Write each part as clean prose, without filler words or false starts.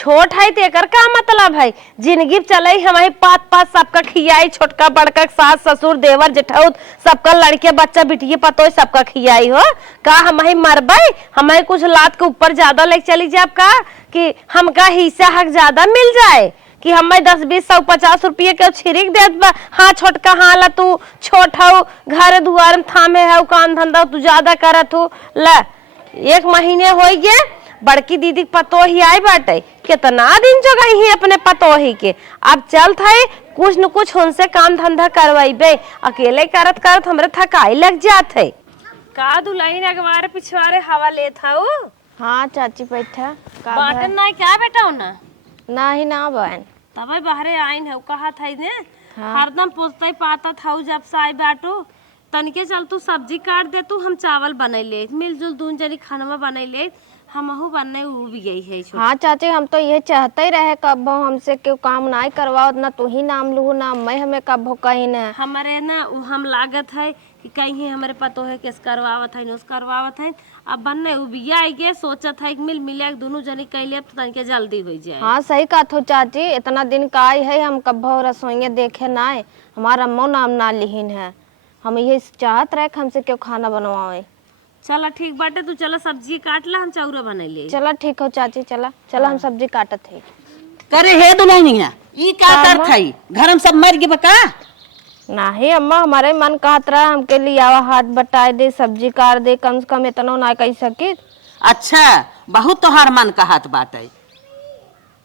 छोट है तो एकर का मतलब है? जिंदगी चले हमारी पात पात सबका खियाई, छोटका बड़का सास ससुर देवर जेठाउत सबका लड़के बच्चा बिटिया पतो सबका खियाई हो। का हमारी मरबे हमारे कुछ लात के ऊपर ज्यादा लेके चली जाए का कि हमका हिस्सा हक ज्यादा मिल जाए कि हमें 10 20 100 50 रुपये के छिड़क देत बा। हाँ छोटका हाँ ला तू छोट हो घर दुआर में थामे है काम धंधा तू ज्यादा करत हो ला। 1 महीने हो गए बड़की दीदी पतो ही आई बाटे कितना दिन जो गई ही अपने पतो ही के। अब चल थे कुछ न कुछ उनसे काम धंधा करवाइबे, अकेले करत करत हमरे थकाई लग जात है। का दुल्हन अगवारे पिछवारे हवा लेत हऊ? हाँ चाची बैठा का बाटन ना क्या बेटा हो ना नाही ना बहन तब बाहरे आइन है कहा था ने हाँ। हरदम पोसते पाता था जब साई बाटू तनिके चल तू सब्जी काट दे तू हम चावल बना ले मिलजुल दून जनी खाना बना ले हमहू बनने उ भी गई है। हाँ चाची हम तो ये चाहते ही रहे कब हमसे क्यों काम ना करवाओ ना तू ही नाम लू ना मैं हमें कब हो कहीं न हमारे ना हम लागत है कि कहीं हमारे पतो है किस करवावत है नोस करवावत है। अब बनने उ भी आई के सोचत है कि मिल मिले दोनों जनी कैले तो तनिके जल्दी हो जाए। हाँ सही कहा थो चाची इतना दिन का आई है हम कब रसोई देखे ना है हमारा अम्मो नाम ना लिहिन है हम ये चाहत रहे हमसे क्यों खाना बनवाए। चला ठीक बाटे तू चला सब्जी काट ला हम चौरा बना ले। चला ठीक हो चाची चला चला हम सब्जी काटत है। करे हे दुल्हनिया ई का करत हई घर में सब मर गए बका? नहीं अम्मा हमारे मन कहत रहा हमके लिए आवा हाथ बटाए दे सब्जी काट दे कम से कम इतना ना कह सकी। अच्छा बहुत तोहार मन का हाथ बाटे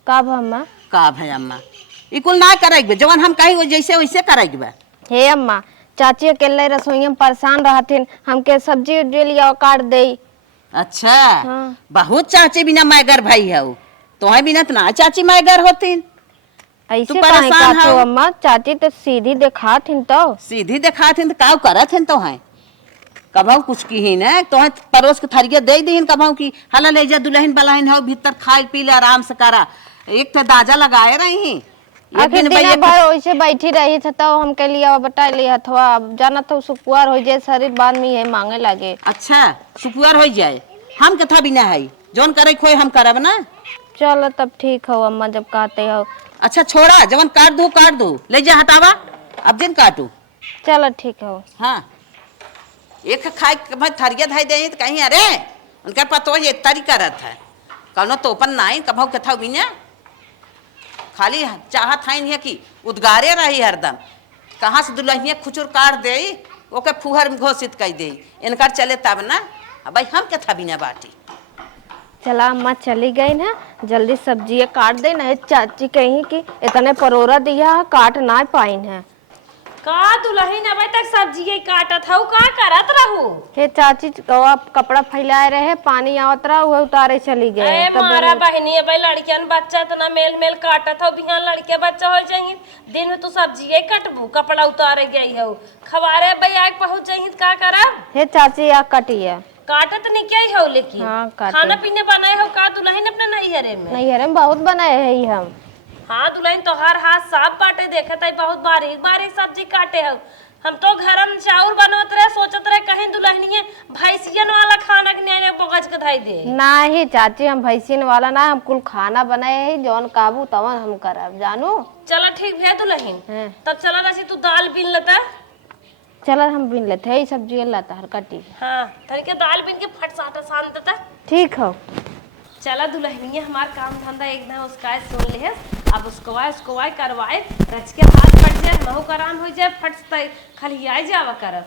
कब अम्मा का भाई अम्मा ई कुल ना करेगे जवन हम कही जैसे वैसे करेगे। हे अम्मा चाची अकेले रसोई में परेशान रहथिन हमके सब्जी लिया काट दे। अच्छा हाँ। बहुत चाची बिना मैगर भाई है तो बिना ना चाची मैगर होतीन। ऐसे तू काहे परेशान कहत हो हऊ? अम्मा चाची तो सीधी दिखाथिन तो सीधी दिखाथिन तो काव करथिन तो है कभौ कुछ की ही ना तो है परोस के थरिया दे दीन कभौ की हला ले जा दुल्हन बलाइन हो भीतर खाए पी ले आराम से करा एक तो दाजा लगाए रही आखिर दिन भर वैसे बैठी रही था तो हमके लिए बता लिया था अब जाना तो सुकुआर हो जाए शरीर बाद में ये मांगे लगे। अच्छा सुपुआर हो जाए हम कथा बिना है जोन करे खोए हम करब ना। चलो तब ठीक हो अम्मा जब कहते हो। अच्छा छोड़ा जवन काट दू ले जा हटावा अब दिन काटू। चलो ठीक हो। हाँ एक खाए भाई थरिया धाई दे तो कहीं अरे उनका पतो ये तरी करत है कौनो तोपन नाई कभौ कथा बिना खाली चाहत है कि उद्गारे रही हरदम कहाँ से दुल्हनिया खुचुर काट दे ओके फुहर में घोषित कर दे इनकर चले तब ना भाई हम कथा बिना बाटी। चला अम्मा चली गई ना जल्दी सब्जी काट दे ना चाची कहीं कि इतने परोरा दिया काट ना पाइन है। का दुल्हन अबे तक सब्जी काटत हऊ का करत रहू? हे चाची कपड़ा फैलाए रहे पानी आवत रहा वो उतारे चली गए। ए मारा बहनी अबे लड़कियन बच्चा इतना मेल मेल काटत हऊ बिहान लड़के बच्चा हो जाएंगे दिन में तू सब्जी कटबू कपड़ा उतारे गई हऊ खवारे अबे आग पहुंच जाएंगे का करब? हे चाची या कटिया काटत नहीं क्या हो लेकिन हाँ, खाना पीने बनाए हो का दुल्हन अपने नैहरे में? नैहरे में बहुत बनाए है हम। हाँ दुल्हन तोहार हाथ साफ बाटे देखे ताई बहुत बारीक बारीक सब्जी काटे हो। हम तो घर में चाउर बनवत रहे सोचत रहे कहीं दुल्हनिए भैंसियन वाला खाना के न्याय बगज के धाई दे। नहीं चाची हम भैंसियन वाला ना हम कुल खाना बनाए है जौन काबू तवन हम करब जानू। चला ठीक है दुल्हन हाँ। तब चला रही तू दाल बीन लेता। चला हम बिन लेते है सब्जी लाता हर कटी। हाँ तनिके दाल बीन के फट साटा सान देता। ठीक हो। चला दुल्हनिया हमार काम धंधा एकदम उसका सुन ले अब उसको करवाए रच के हाथ फट जाए महू का आराम हो जाए फट खाली आई जावा कर।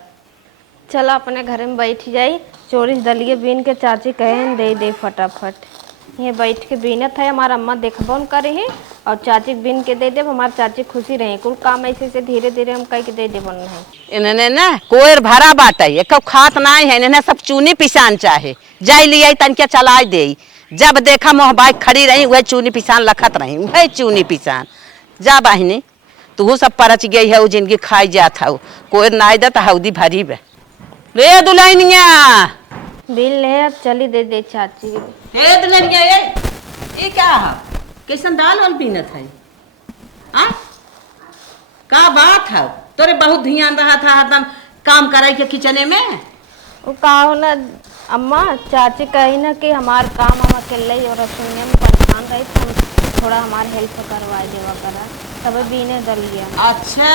चला अपने घर में बैठ जाई चोरिस दलिए बीन के चाची कहे दे फटाफट ये बैठ के बीनत है हमारा अम्मा देखबो न करे है और चाची बीन के दे दे हमारी चाची खुशी रहे कुल काम ऐसे से धीरे धीरे हम कह के दे दे बन है। इन्हें ना कोयर भरा बाटे एक खात ना है इन्हें सब चूनी पिसान चाहे जाई लिया तनके चला दे जब देखा मोह बाइक खड़ी रही वह चूनी पिसान लखत रही वह चूनी पिसान जा बहिनी तू सब परच गई है वो जिंदगी खाई जात है कोई नाई दे तो हौदी भरी बे रे दुल्हनिया बिल ले अब चली दे दे चाची। हे दुल्हनिया ये क्या है कैसन दाल वाल पीनत है आ का बात है तोरे बहुत ध्यान रहा था हरदम काम करे के किचने में। वो कहो ना अम्मा चाची कही ना कि हमार काम हम अकेले और रसोई में परेशान रही तो थोड़ा हमारे हेल्प करवा देवा करा, तब बीने दलिया। अच्छा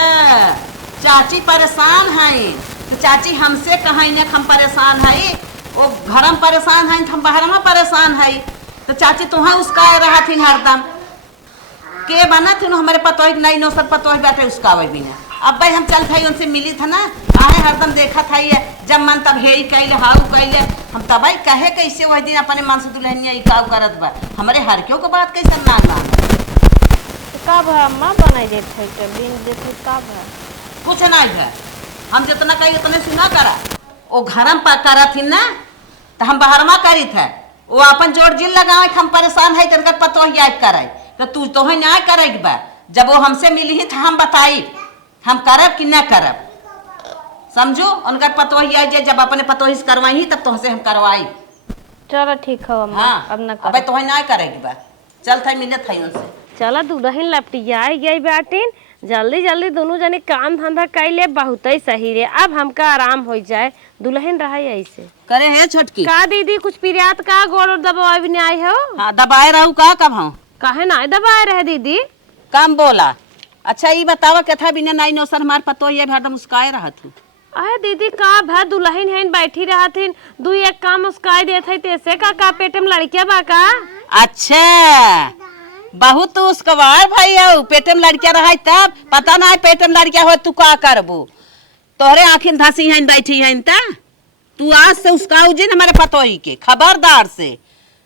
चाची परेशान है तो चाची हमसे कहीं न हम परेशान है, वो घर में परेशान है हम बाहर में परेशान है, तो चाची तुम्हें उसका रहा थी हरदम के बना थी हमारे पतो नहीं नो सर पतो बैठे उसका वही बिना। अब भाई हम चल थे उनसे मिली था ना, आए हरदम देखा था ये जब मन तब हे कैले हाउ कैले, हम तब ही कहे कैसे वही दिन अपने मन से दुल्हनिया इकाव करत बा, हमारे हर क्यों को बात कैसे ना कब है अम्मा बनाई देते थे बिन देते कब है? कुछ नहीं है, हम जितना कही उतने से ना करा, वो घर में करा थी ना तो हम बाहर में करी थे, वो अपन जोड़ जिल लगाए हम परेशान है तनका पतो ही याद करे, तो तू तो है ना करेगी बा, जब वो हमसे मिली ही था हम बताई हम करब कि ना करब, समझो उनका पतो ही आई जब अपने पतो ही करवाई तब तुमसे हम करवाई। चलो ठीक है अम्मा। हाँ अब ना अब तो ना करेगी बा, चल था मिलत है उनसे। चला दुल्हन लपटिया गई बाटिन, जल्दी जल्दी दोनों जने काम धंधा कर ले, बहुत ही सही रे, अब हमका आराम हो जाए, दुल्हन रहा ऐसे करे है छोटकी का दीदी कुछ पिरियात का गोड़ दबाए भी नहीं आई हो? हाँ दबाए रहू का कब हम काहे ना दबाए रहे दीदी? काम बोला। अच्छा ये बतावा कथा बिना नाई नौसर हमार पतो ये हरदम मुस्काए रहा थी। अरे दीदी का भा दुल्हन है बैठी रहा थी, दू एक काम मुस्काई देत है तेसे का पेट में लड़किया बा का? अच्छा बहुत तो उसका वार भाई है पेटे में लड़किया रहा तब पता ना है पेटे में लड़किया हो तू का करबू, तोहरे आखिर धसी है बैठी है ता तू आज से उसका उजिन हमारे पतो ही के खबरदार से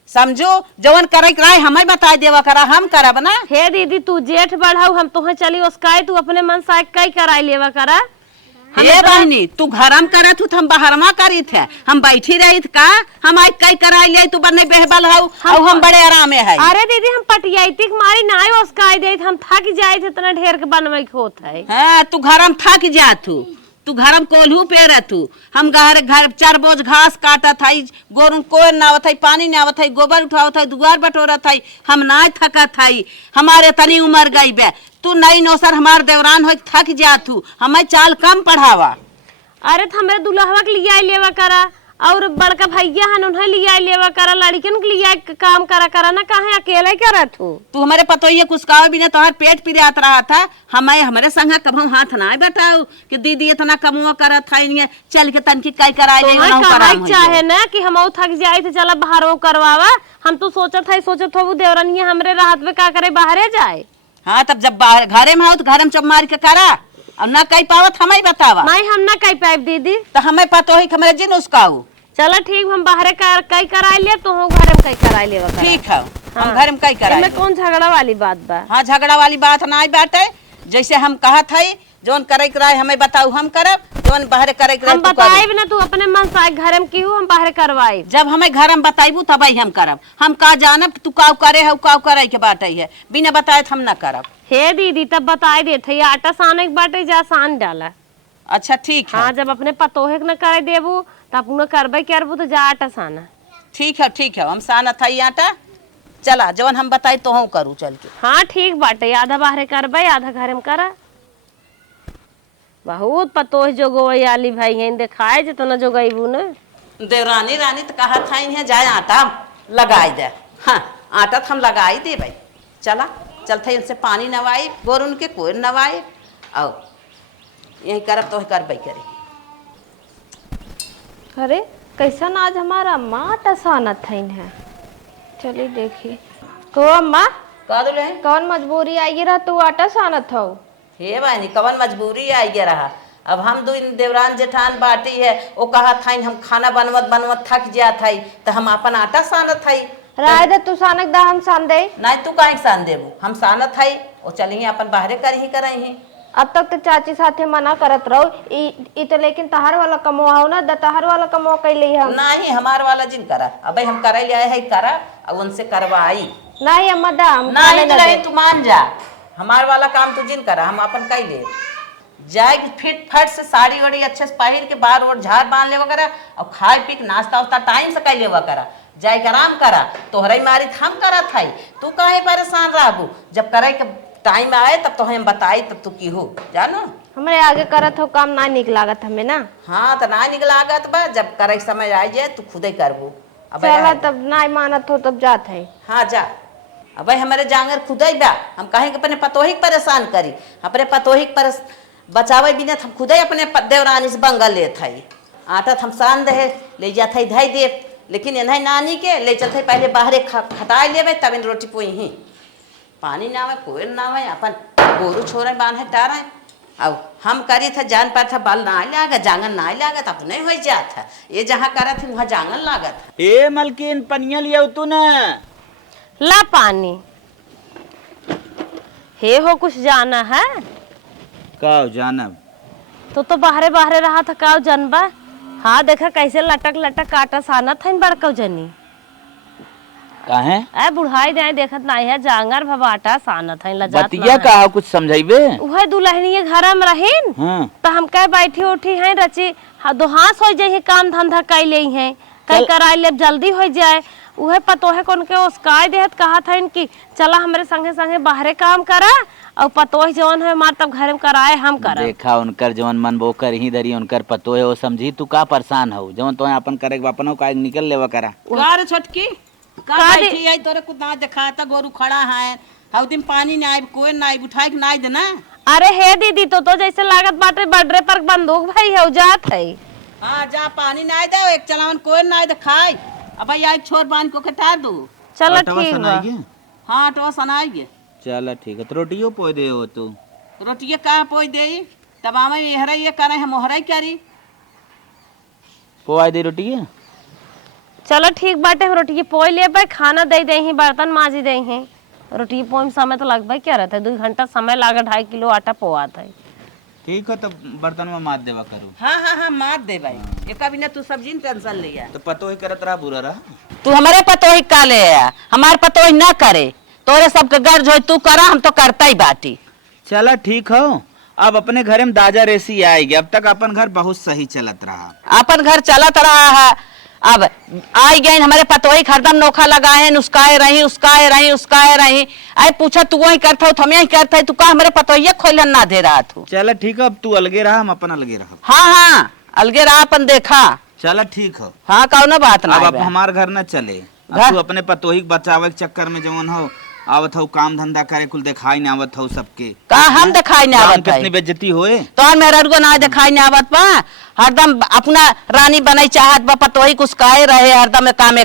समझो, जवन करे राय हमें बता देवा करा हम करब ना। हे दीदी तू जेठ बढ़ाऊ हम तुहे चली उसकाई, तू अपने मन से कई कराई लेवा करा। हे बहनी तू घरम करत हूँ हम बाहरमा करी थे, हम बैठी रही का हम आज कई कराई ले तू बने बेहबल हऊ और हम बड़े आराम में है। अरे दीदी हम पटियाती मारी ना उसकाई दे, हम थक जाए थे इतना ढेर के बनवे के होत है। हाँ तू घरम थक जातू, तू घरम कोल्हू पे रहतू, हम घर 4 बोझ घास काटत है, गोरू कोई ना आवत है, पानी ना आवत है, गोबर उठावत है, दुआर बटोरत है, हम ना थकत है, हमारे तनी उम्र गई बे, तू नई नौसर हमार देवरान हो थक जातू, हमें चाल कम पढ़ावा। अरे तो हमारे दुल्हवा के लिए लेवा करा और बड़का भैया हन उन्हें लिया लेवा करा, लड़किन के लिए काम करा ना, कहे अकेले करत हो तू हमारे पतो ये कुछ कहो भी ना, तोहर पेट पिरात रहा था, हमें हमारे संग कभू हाथ ना बताओ कि दीदी इतना कमुआ करत है, चल के तनकी कई कराई ले चाहे ना कि हम थक जाए थे चला बाहर करवावा, हम तो सोचत हो वो देवरानी हमरे राहत में का करे बाहरे जाए। हाँ तब जब घरे में हो तो घर में चुप मार के करा, और ना कई पावत हमें बतावा। नहीं हम ना कई पाइप दीदी, तो हमें पतो ही हमारे जिन उसका चलो ठीक हम बाहर कई कराई ले, तो घर में कई कराई ले। ठीक है हम घर में कई कराई। में कौन झगड़ा वाली बात बा? हाँ झगड़ा वाली बात ना बाटे, जैसे हम कहा था जोन करे कराए हमें बताऊ हम करब, जोन बाहर करे कराए हम बताए ना, तू अपने मन से घर में की हम बाहर करवाई, जब हमें घर में बताइबू तब हम करब, हम का जानब तू काव करे है काव करे के बाटे है, बिना बताए हम ना करब। हे दीदी तब बताए देते आटा साने के बाटे जा सान डाला। अच्छा ठीक है। हाँ जब अपने पतोहे न करे देबू तब न करबे करबू तो जा आटा साना। ठीक है हम साना था आटा, चला जवन हम बताई तो हम करू चल के। हाँ ठीक बाटे, आधा बाहर करबे आधा घर में करा। बहुत पतोह जो गोयाली भाई है दिखाए जितना जो गईबू न देवरानी रानी तो कहा था है जाए आटा लगाई दे। हाँ आटा तो हम लगाई दे भाई, चला चलते इनसे पानी नवाई बोर उनके कोई नवाए आओ यही करब तो कर भाई करे। अरे कैसा ना आज हमारा अम्मा आटा सानत है, चलिए देखिए। को अम्मा कौन मजबूरी आई रहा तू आटा सानत हो? हे बानी कवन मजबूरी आई रहा, अब हम दो देवरान जेठान बाटी है, वो कहा था हम खाना बनवत थक जात है तो हम अपन आटा सानत है। राय दे तू सानक दा हम सान दे। नहीं तू काहे सान देबू, हम सानत है वो चलिए अपन बाहरे कर ही करही। अब तक तो चाची साथे मना करत रहो ई तो, लेकिन तहार वाला कमो हो ना, तहार वाला कमो कैली हम नहीं हमार वाला जिन करा, अब हम करे ले आए है करा अब उनसे करवाई। नहीं अम्मा दा हम नहीं तू मान जा, हमार वाला काम तू जिन करा हम अपन कई ले जाए फिट फट से साड़ी वाड़ी अच्छे से पहिर के बाहर और झाड़ बांध ले वगैरह और खाए पी के नाश्ता वास्ता टाइम से कई ले करा, जाए के आराम करा। तोहरा मारी हम करा था तू काहे परेशान रहबू, जब करे के टाइम आए तब तो हम बताई तब तू की हो जानो। हमारे आगे करत हो काम ना निक लागत हमें ना। हाँ तो ना निक लागत बा, जब करे समय आ जाए तू खुदे करबू। चला तब ना मानत हो तब जात है। हाँ जा अब हमारे जांगर खुदई बा, हम कहें कि अपने पतोही के परेशान करी, अपने पतोही के बचावे बिना हम खुदई अपने देवरानी से बंगा लेत हई। आटा हम सान दे ले जात हई धई दे, लेकिन इन्हें नानी के ले चलते पहले बाहरे खटाई लेवे तब इन रोटी पोई ही। पानी ना आवे कोई ना आवे, अपन गोरू छोरे बांधे टारे। अब हम करी था जान पार था बाल ना लागा, जांगन ना लागत, अब नहीं हो जाता। ये जहाँ करा थी वहाँ जांगन लागत। ए मलकिन पनिया लिया तू ना ला पानी। हे हो कुछ जाना है का जानब तो बाहरे बाहरे रहा था का जनबा। हाँ देखा कैसे लटक लटक काटा साना था इन बड़का जनी काहे ए बुढ़ाई दे देखत नहीं है जांगर भबाटा साना था इन लजात बतिया का कुछ समझाइबे। उहे दुल्हनिए घर में रहीन हां तो हम कह बैठी उठी हैं रची दोहास हो जाए काम धंधा कैले हैं कई कराई ले जल्दी हो जाए। उहे पतोहे कौन के उसकाय देहत कहा था इनकी चला हमारे संगे संगे बाहरे काम करा और पतोह जवन है मार तब घर में कराए हम करा। देखा उनकर जवन मन वो कर ही धरी उनकर पतो है वो समझी तू का परेशान हो जवन तो अपन करे अपन का निकल लेवा करा कार छोटकी का बैठी आई तोरे कुछ ना दिखाता गोरू खड़ा है हउ दिन पानी ना आए कोई ना आए उठाई के ना देना। अरे हे दीदी तो जैसे लागत बाटे बड्रे पर बंदूक भाई है जात है। हाँ जा पानी ना दे एक चलावन कोई ना दे खाई अब आई छोर बांध को कटा दो। चलो ठीक बा। हाँ तो सनाइए चल ठीक है तो रोटियो पोय दे हो तू रोटिया कहाँ पोई दे तब आवे एहरा ये करे हम ओहरा करी पोय दे रोटिया। चलो ठीक बाटे हम रोटी पोई ले भाई खाना दे दे ही बर्तन माजी दे ही रोटी पोई में समय तो लगभग क्या रहता है 2 घंटा समय लागे 2.5 किलो आटा पोआत है। ठीक है तो बर्तन में मार देवा करू। हाँ मार दे भाई एक भी ना तू सब्जी टेंशन लिया तो पतो ही करत रहा बुरा रहा तू हमारे पतोही का ले हमारे पतोही ना करे तोरे सबके गर्ज हो तू करा हम तो करता ही बाटी। चला ठीक हो अब अपने घर में दाजा रेसी आएगी। अब तक अपन घर बहुत सही चलत रहा अपन घर चलत रहा है। अब आई गई हमारे पतोही हरदम नोखा लगाए उसकाए रही आई पूछा तू वही करता हो हम यही करता तू का हमारे पतोहिया खोलन ना दे रहा तू। चला ठीक है अब तू अलगे रहा हम अपन अलगे रहा। हाँ अलगे रहा अपन देखा। चला ठीक हो हाँ कौनो बात ना अब हमार घर न चले तू अपने पतोही बचावे के चक्कर में जवन हो आवत हो काम धंधा करे कुल दिखाई ना आवत हो सबके का हम दिखाई ना आवत कितनी बेइज्जती होए तो मेरा को ना दिखाई ना आवत पा हरदम अपना रानी बनाई चाहत बा पतोही कुछ काहे रहे हरदम कामे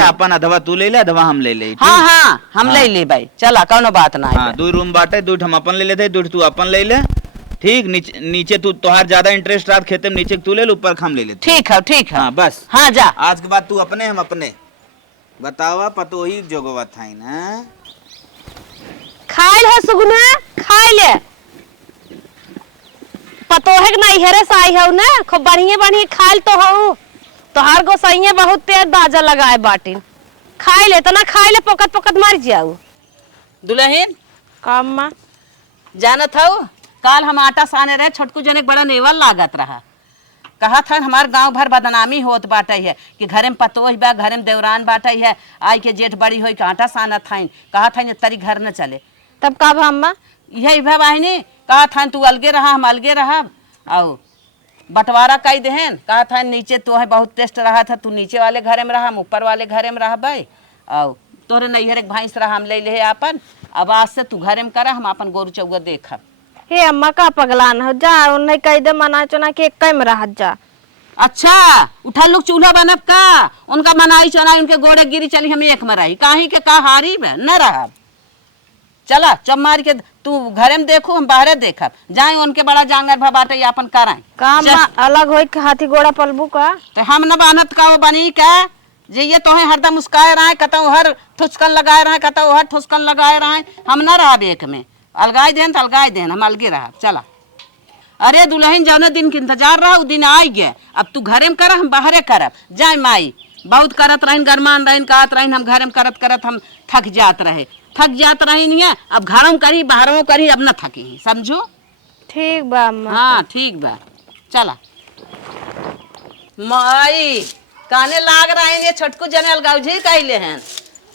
अपन अधवा तू ले ले अधवा हम ले ले। हाँ हम ले ले भाई चला कौनो बात ना है। 2 रूम बाटे 2 हम अपन ले लेते 2 तू अपन ले ले ठीक। नीचे तू तोहार ज्यादा इंटरेस्ट रहा खेते में नीचे तू ले ऊपर हम ले लेते। ठीक है हाँ बस हाँ जा आज के बाद तू अपने हम अपने बतावा पतोही जोगवा थाई ना खाइल है सुगुना खाइल है पतोहे के नहीं हेरे साई है ना खूब बढ़िया खाइल तो हूँ तोहार को सही बहुत तेज दाजा लगाए बाटिन खाइल है तना खाइल पकत मर जाऊ। दुल्हन काम माँ जानत हूँ काल हम आटा साने रहे छोटकू जन एक बड़ा नेवल लागत रहा कहा था हमार गांव भर बदनामी होत बाटे है कि घरे में पतोह बा घरे में देवरान बाटे है आई के जेठ बड़ी हो आटा साना था कहा था तरी घर न चले तब का अम्मा यही भाई कहा था तू अलगे रहा हम अलगे रहा आओ बंटवारा कई देहन कहा था नीचे तो है बहुत टेस्ट रहा था तू नीचे वाले घरे में रहा हम ऊपर वाले घरे में रह भाई आओ तोरे नैहर एक भैंस रहा हम ले ले अपन अब आज से तू घरे में करा हम अपन गोरू चौगा देखा। हे अम्मा का पगलान हो जा उन्हें कह दे मना चुना के एक में रह जा। अच्छा उठा लोग चूल्हा बनब का उनका मनाई चनाई उनके गोड़े गिरी चली हम एक मराई काहे के का हारी में न रहा। चला चम मार के तू घरे में देखो हम बाहरे देखब जाए उनके बड़ा जांगर भबाटे अपन कराए काम अलग हो हाथी घोड़ा पलबू का तो हम न बानत का वो बनी का जे ये तो हरदम मुस्काए रहे कतो हर ठुसकन लगाए रहे कतो हर ठुसकन लगाए रहे हम न रहा एक में अलगाई देन तो अलगाई देन हम अलगे रहा। चला अरे दुल्हन जौने दिन के इंतजार रहा दिन आई गए अब तू घरे में कर हम बाहरे करब जाए माई बहुत करत रही गरमान रही कहत रही हम घरे में करत हम थक जात रही नहीं है अब घरों करी बाहरों करी अब न थकी समझो। ठीक बा अम्मा। हाँ ठीक बा चला माई काने लाग रहे ने छोटकू जने अलगाउजी कहले हैं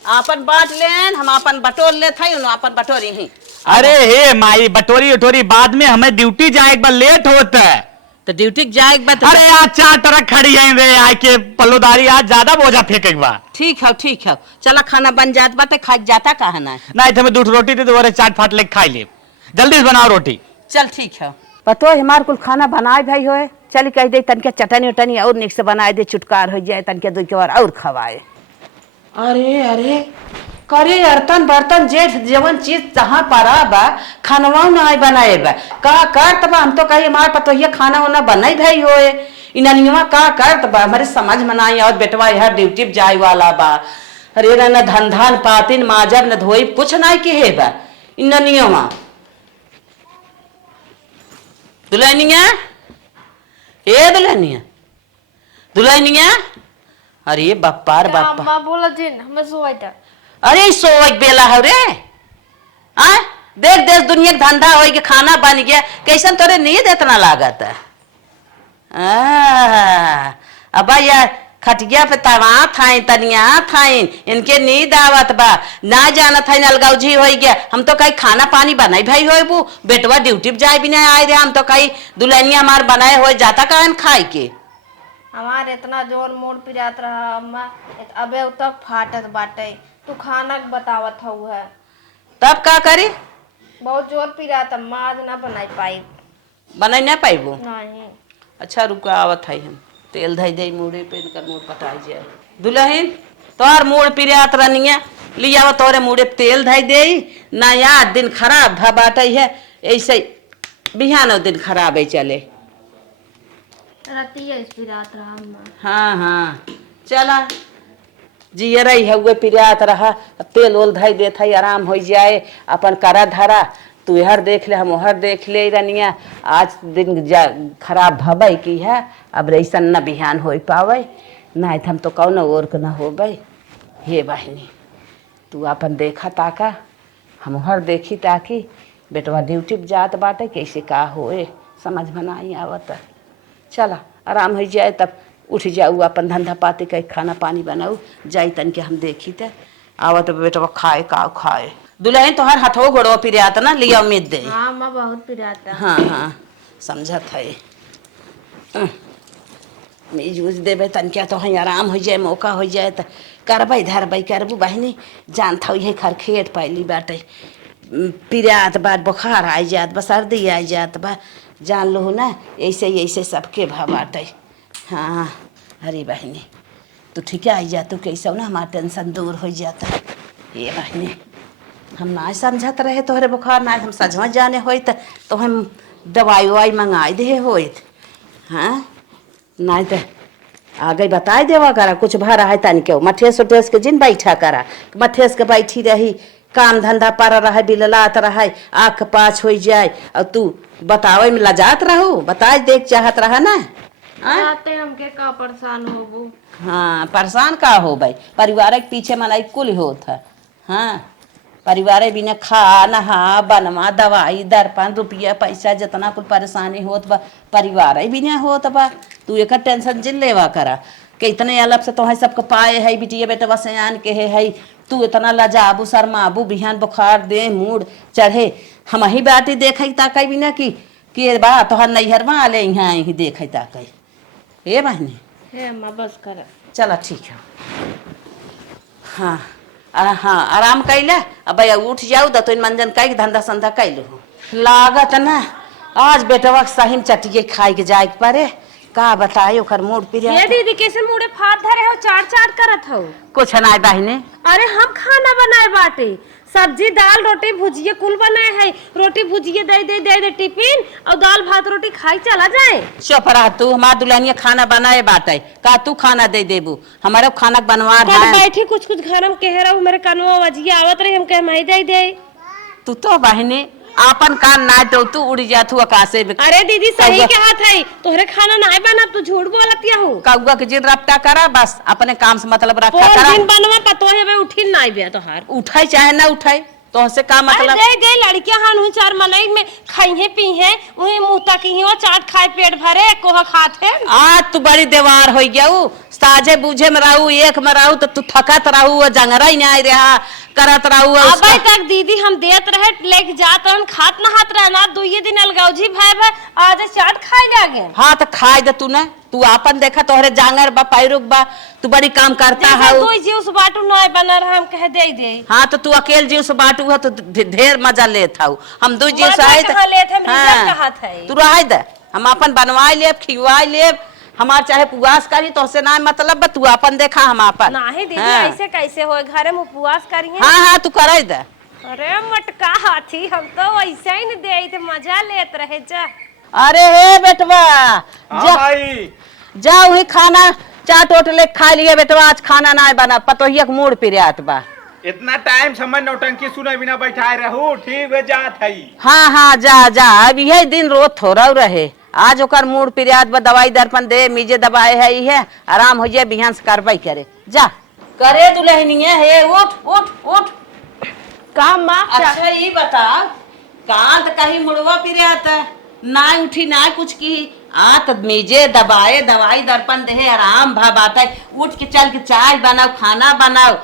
आपन बांट लेन हम अपन बटोर ले थे अपन बटोरी ही। अरे हे माई बटोरी उटोरी बाद में हमें ड्यूटी जाए एक बार लेट होता है तो ड्यूटी जाए एक बात। अरे आज 4 ट्रक खड़ी है रे आय के पल्लोदारी आज ज्यादा बोझा फेंके बा। ठीक है चला खाना बन जात बाटे खा जाता कहा ना। नहीं तो मैं 2 रोटी दे तो चाट फाट लेके खाई ले। जल्दी से बनाओ रोटी। चल ठीक है। पतो है हमार कुल खाना बनाए भाई होए चल कह दे तनके चटनी उटनी और निक से बनाए दे चुटकार हो जाए तनके 2 के बार और खवाए। अरे करे बर्तन बर्तन जेठ जवन चीज जहाँ पड़ा बा खानवा ना बनाए बा का करत बा। हम तो कही हमार पतोहिया खाना वाना बनाई भाई होए इनिया का करत बा हमारे समझ में ना और बेटवा यहाँ ड्यूटी जाए वाला बा। अरे न धंधा न पाती न माजब न धोई कुछ ना के है बा इनिया दुल्हनिया ए दुल्हनिया अरे बाप्पा अम्मा बोला जिन हमें सोई था। अरे सोच बेला हो रे आ देख देश दुनिया का धंधा हो के खाना बन गया कैसन तोरे नींद इतना लागत है। अब यार खटिया पे तवा थाई तनिया थाई इनके नींद आवत बा ना जाना था अलगाव जी हो गया। हम तो कहीं खाना पानी बनाई भाई हो वो बेटवा ड्यूटी पे जाए भी नहीं आए रे। हम तो कहीं दुल्हनिया हमार बनाए हो जाता कहन खाई के हमारे इतना जोर मोड़ पिरात रहा अम्मा अबे तक फाटत बाटे तू खाना बतावत हऊ है तब का करी बहुत जोर पिरात अम्मा आज ना बनाई पाई बनाई ना पाइबो। नहीं अच्छा रुका आवत है हम तेल धई दे मुड़े पे इनकर मुड़ पटाई जाए। दुल्हन तोहर मुड़ पिरात रनिया लिया तोरे मुड़े तेल धई दे ना याद दिन खराब भ बाटे है ऐसे बिहानो दिन खराब है चले रतिया इस पिरात रहा अम्मा। हाँ चला जिये रही है वो पिरात रहा तेल ओल धई देत है आराम हो जाए अपन करा धरा तू हर देख ले हम हर देख ले रनिया आज दिन खराब भबई की है अब ऐसन न बिहान हो पावे नहीं हम तो कौन और न हो भाई। हे बहनी तू अपन देखा ताका हम हर देखी ताकि बेटवा ड्यूटी पे जात बाटे कैसे का होए समझ में नहीं आवत। चला आराम हो जाए तब उठ जाऊ अपन धंधा पाती कहीं खाना पानी बनाऊ जाई तन के हम देखी थे आवत बेटवा खाए का खाए। दुल्हन तो हर हथो घोड़ो पिरात ना लिया उम्मीद दे। हाँ अम्मा बहुत पिराता। हाँ समझत है मीज उज देवे तन क्या तो है आराम हो जाए मौका हो जाए तो करबई धरबई करबू बहनी जानता हो ये खर खेत पहली बाटे पिरात बात बुखार आ जात बा सर्दी आ जात बा जान लो ना ऐसे सबके भा बाटे। हाँ अरे बहनी तू ठीक है आई जा तू कैसे ना हमारा टेंशन दूर हो जाता। ये बहनी हम ना समझत रहे तोहरे बुखार ना हम सजवा जाने हो तो हम दवाई ववाई मंगाई दे हो। हाँ नहीं तो आगे बताई देवा करा कुछ भरा है तन क्यों मठेस उठेस के जिन बैठा करा मठेस के बैठी रही काम धंधा पर रहा बिललात रहा आँख पाछ हो जाए और तू बतावे में लजात रहो बताए देख चाहत रहा ना। आते हमके का परेशान होबू। हाँ परेशान का हो भाई परिवार के पीछे मनाई कुल होत है। हाँ परिवार बिना खा नहा बनवा दवाई दर्पण रुपया पैसा जितना कुल परेशानी होत बा परिवार बिना होत बा तू एक टेंशन जिन लेवा करा कि इतने अलग से तो है सबको पाए है बिटिया बेटा बसयान के है तू इतना लजाबू शर्माबू बिहान बुखार दे मूड चढ़े हम ही बाटी देखे ताकई बिना कि बा तोहर नैहर में आले यहाँ ही देखे ताकई। ए बहनी हे अम्मा बस कर चला ठीक है। हाँ हाँ आराम कैले अब भैया उठ जाऊ तो इन मंजन कई धंधा संधा कैलू लागत ना आज बेटवा सही चटिए खाए के जाए परे का बताए ओकर मूड पिरिया। ये दीदी कैसे मुड़े फाट धरे हो चाट चाट करत हो। कुछ ना बहने अरे हम खाना बनाए बाटे सब्जी दाल रोटी भुजिया कुल बनाए है रोटी भुजिया दे टिफिन और दाल भात रोटी खाई चला जाए। चुप रह तू हमार दुल्हनिया खाना बनाए बाटे का तू खाना दे देबू हमारे खाना बनवा बैठी कुछ खाना में कह रहा हूँ मेरे कनवा वजिया आवत रहे हम कह मही दे तू तो बहने आपन कान ना तो तू उड़ जा तू आकाशे में। अरे दीदी सही के हाथ है तोहरे खाना ना बना तू झूठ बोलतिया हूँ कौआ के जिद रफ्ता करा बस अपने काम से मतलब रखा करा दिन बनवा पतो है उठी ना बे तोहार उठाई चाहे ना उठाई तो से का मतलब? दे दे लड़कियां हां हुई चार मनई में खाइहे पीहे उहे मुंह तक ही हो चाट खाए पेट भरे कोह खाते। आज तू बड़ी देवार हो गया साझे बूझे में रहू एक में रहू तो तू थकत रहू जंगरा ही नहीं रहा करत रहू। अबे तक दीदी हम देत रहे लेके जात रहन खात ना हाथ रहना दुइये दिन अलगौजी भाई आज चाट खाए लागे। हाँ तो खाए दे तू ना तू आपन देखा तोहरे जांगर बा पैरुक बा तू बड़ी काम करता है। तू जीव से बाटू नहीं बना रहा हम कह दे दे। हाँ तो तू अकेले जीव से बाटू है तो ढेर मजा लेत हूँ हम दो जीव से आए तू रह दे हम अपन बनवाए लेब खिलवाए लेब हमार चाहे उपवास करी तो से ना मतलब बा तू अपन देखा हम अपन नहीं दीदी ऐसे कैसे हो घरे में उपवास करिए। हाँ हाँ तू करे दे। अरे मटका हाथी हम तो वैसे ही नहीं दे थे मजा लेत रहे जा। अरे हे बेटवा जा भाई जा वही खाना चाट ओट ले खा लिए बेटवा आज खाना ना बना पतोहिया के मूड पिरियात बा। इतना टाइम समय नौटंकी सुने बिना बैठाए रहू ठीक है जात है। हाँ हाँ जा जा अब यही दिन रोज थोड़ा रहे आज ओकर मूड पिरियात बा दवाई दर्पण दे मीजे दबाए है ये आराम हो जाए बिहान से कार्रवाई करे जा करे दुल्हनिया हे उठ उठ उठ काम मां अच्छा ये बता काल तो कहीं मुड़वा पिरियात ना उठी ना कुछ की आत मीजे दबाए दवाई दर्पण दे आराम भा बाटे उठ के चल के चाय बनाओ खाना बनाओ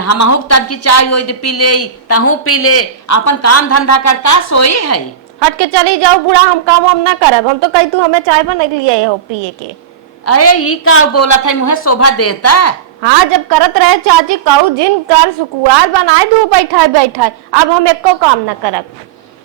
हमहू तब की चाय हो पी ले तहू पी ले अपन काम धंधा करता सोई है। हट के चली जाओ बूढ़ा हम काम हम ना करब हम तो कही तू हमें चाय बना के लिए हो पिए के। अरे ये का बोला था मुझे शोभा देता। हाँ जब करत रहे चाची कहू जिन कर सुकुआर बनाए धूप बैठा बैठा अब हम एको काम न करब।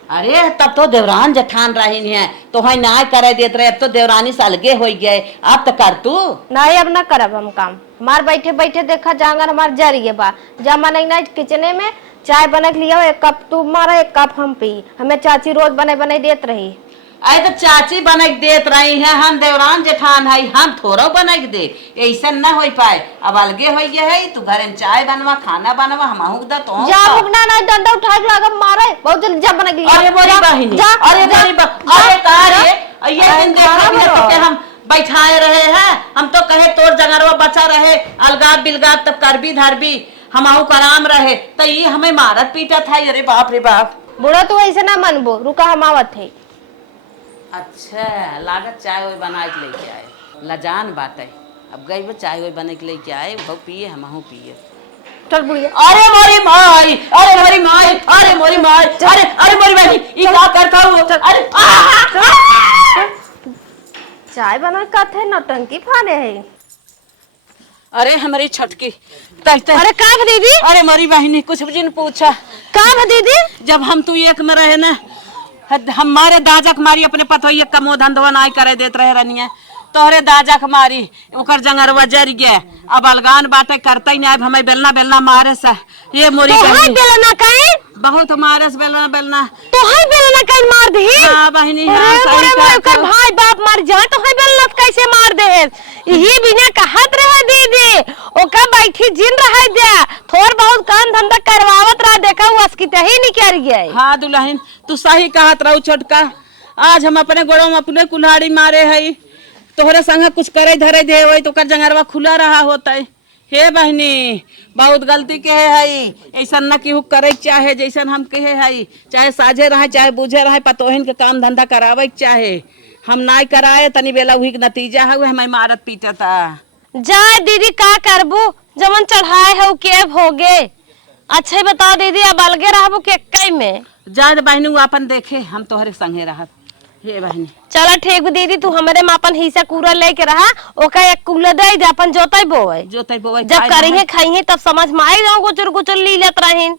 अरे तब तो देवरान जठान रही है तो है ना करे देते रहे अब तो देवरानी से अलगे हो गए अब तो कर तू नहीं अब ना करब हम काम हमार बैठे बैठे देखा जांगर हमार जरिए बा जब मन ना किचने में चाय बना के लिया एक कप तू मारा एक कप हम पी हमें चाची रोज बने बने देत रही। अरे तो चाची बना के देत रही है हम देवरान जेठान है हम थोड़ा बना के दे ऐसा न हो पाए अब अलगे हो गए है तू घर में चाय बनवा खाना बनवा हम दा तो जा भुगना ना डंडा उठा के लागब मारे बहुत जल्दी जा बना के लिया। अरे मोरी बहिनी जा अरे मोरी अरे का रे ये दिन देखा तो के हम बैठाए रहे हैं हम तो कहे तोर जंगरवा बचा रहे अलगाव बिलगाव तब करबी धरबी हमहू कराम रहे तो ये हमें मारत पीटा था। अरे बाप रे बाप बुढ़ा तू ऐसे ना मनबो रुका हम आवत है। अच्छा लागत चाय वही बना के लेके आए लजान बात है अब गई वो चाय वही बना के लेके आए वो पिए हमहू पिए। चल बुढ़िया अरे मोरी माई अरे मोरी माई अरे मोरी माई अरे अरे मोरी बहनी ये क्या करता हूँ अरे चाय बना के थे नौटंकी फाने है। अरे हमारी छटकी अरे का दीदी अरे मोरी बहनी कुछ भी नहीं पूछा का दीदी जब हम तू एक में रहे ना हमारे दाजक मारी अपने पतोई कमो धंधवा नाई करे देते रहे रनिया तोहरे दाजक मारी ओकर जंगरवा जर गया अब अलगान बातें करता ही नहीं अब हमें बेलना बेलना मारे सा ये मोरी तोहर बेलना कहीं बहुत मारे से बेलना बेलना तोहर बेलना कहीं मार दे। हाँ बहनी अरे मोरे मोरे कर भाई बाप मर जा तो है बेलना कैसे मार दे यही बिना कहत रहे दीदी ओका बैठी जिन रह दे थोड़ बहुत काम धंधा करवावत रहा देखा हुआ उसकी तही नहीं कर गया। हाँ दुल्हन तू सही कहत रहू छोटका आज हम अपने गोड़ों में अपने कुल्हाड़ी मारे है तोहरे संग कुछ करे धरे दे वही तो कर जंगरवा खुला रहा होता है। हे बहनी बहुत गलती के है ऐसा न कि करे चाहे जैसन हम कहे है चाहे साझे रहे चाहे बूझे रहे पतोहिन के काम धंधा करावे चाहे हम ना कराए तनी बेला वही नतीजा है हमें मारत पीटता। जा दीदी का करबू जवन चढ़ाए है के भोगे। अच्छा बता दीदी अब अलगे रहबू के कई में जा बहनी वो अपन देखे हम तोहरे संगे रह हे बहनी चलो ठीक दीदी तू हमारे में अपन हिस्सा कूड़ा लेके रहा ओका एक कूला दे अपन जोतई बोए जोतई बोए जब करेंगे खाएंगे तब समझ में आई जाओ गुचर गुचर ली लेत रहीन।